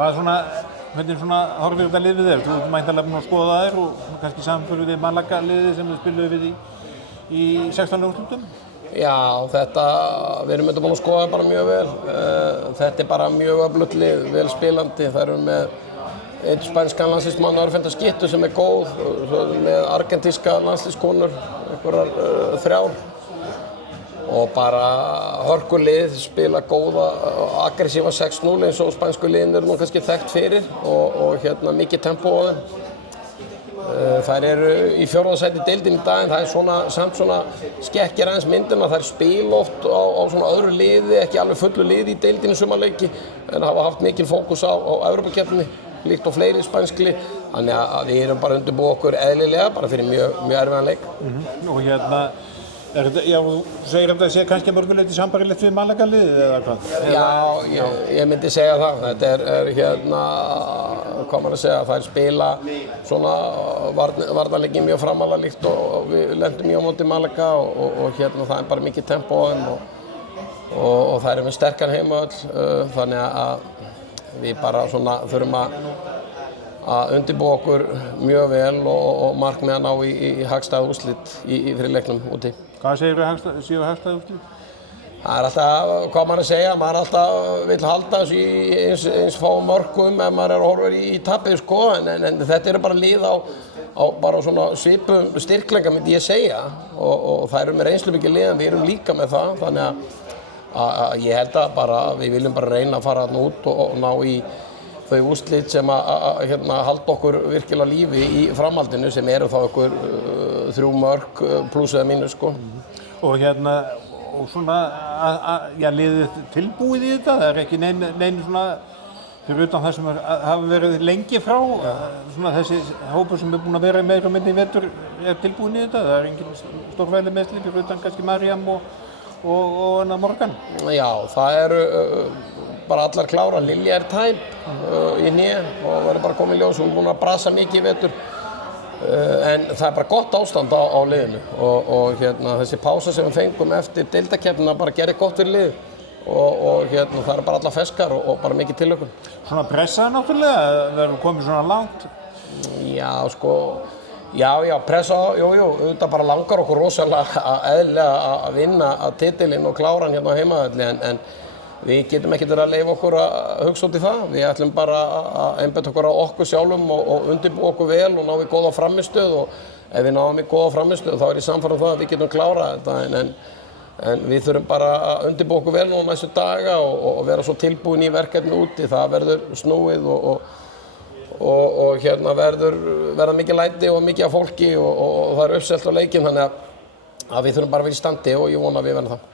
Hvernig horfir þetta lið við þér? Þú ert mæntanlega búinn að skoða þær og kannski samföru við Malaga liðið sem þið spiluðu við í 16 úrslitum? Já, við erum búin að skoða bara mjög vel. Þetta bara mjög öflugt lið, vel spilandi. Það eru með einn spænskan landsliðsmann, Örfenda Skittu, sem góð, svo með argentíska landsliðskonur, einhverjar 3. Og bara hörkulið, spila góða, aggressíva 6-0 eins og spænsku liðin eru nú kannski þekkt fyrir og mikið tempó á þeim. Þær eru í 4. sæti í deildinni í dag en það er samt skekkir aðeins myndina. Þær spila oft á svona öðru liði, ekki alveg fullu liði í deildinni sumarleiki en hafa haft mikil fókus á Evrópukeppninni, líkt og fleiri spænsk lið. Þannig að við erum bara undirbúið okkur eðlilega bara fyrir mjög erfiðan leik. Og þú segir að það sé kannski mörguleyti sambarilegt við Malaga liðið eða hvað? Já, ég myndi segja það. Þetta er hvað maður að segja, þær spila svona varnarleiki mjög framalega líkt og við lendum í á móti Malaga og það er bara mikið tempó á þeim og þær eru með sterkan heimavöll, þannig að við bara þurfum að undirbúa okkur mjög vel og markmið að ná í hagstæð úrslit fyrir leiknum úti. Hvað séu hagstæð úrslit? Það er alltaf, hvað maður að segja, maður alltaf vill halda þessu eins fá mörkum ef maður er að horfa í tapið, sko, en þetta eru bara lið á bara svona svipum styrkleika, myndi ég segja, og það eru með reynslumikið lið en við erum líka með það, þannig að ég held að bara við viljum bara reyna að fara þarna út og ná í þau úrslit sem halda okkur virkilega lífi í framhaldinu sem eru þá okkur 3 mörk pluss eða mínus, sko. Og liðið tilbúið í þetta? Það er ekki nein fyrir utan það sem hafa verið lengi frá, þessi hópur sem er búinn að vera meira og minna í vetur er tilbúin í þetta? Það er engin stórvægileg meiðsli fyrir utan kannski Mariam og Morgan? Já, það eru bara allar klára. Lilja er tæp í hné og verður bara komið í ljós. Hún er búin að brasa mikið í vetur. En það er bara gott ástand á liðinu og þessi pása sem við fengum eftir deildakeppnina bara gerir gott fyrir liðið og það er bara allar ferskar og bara mikið tilökun. Svona pressa náttúrulega, það er komið svona langt? Já, sko, já, pressa, jú, auðvitað bara langar okkur rosalega eðlilega að vinna titilinn og klára hann á heimavelli en við getum ekkert verið að leyfa okkur að hugsa út í það. Við ætlum bara að einbeita okkur á okkur sjálfum og undirbúa okkur vel og ná við góða frammistöðu og ef við náum við góða frammistöðu þá er ég sannfærður um það að við getum klárað þetta en við þurfum bara að undirbúa okkur vel nú næstu daga og vera svo tilbúin í verkefni úti. Það verður snúið og verða mikið læti og mikið af fólki og það er uppselt á leikinn þannig að við þurfum bara að vera í standi og ég vona að við verðum það.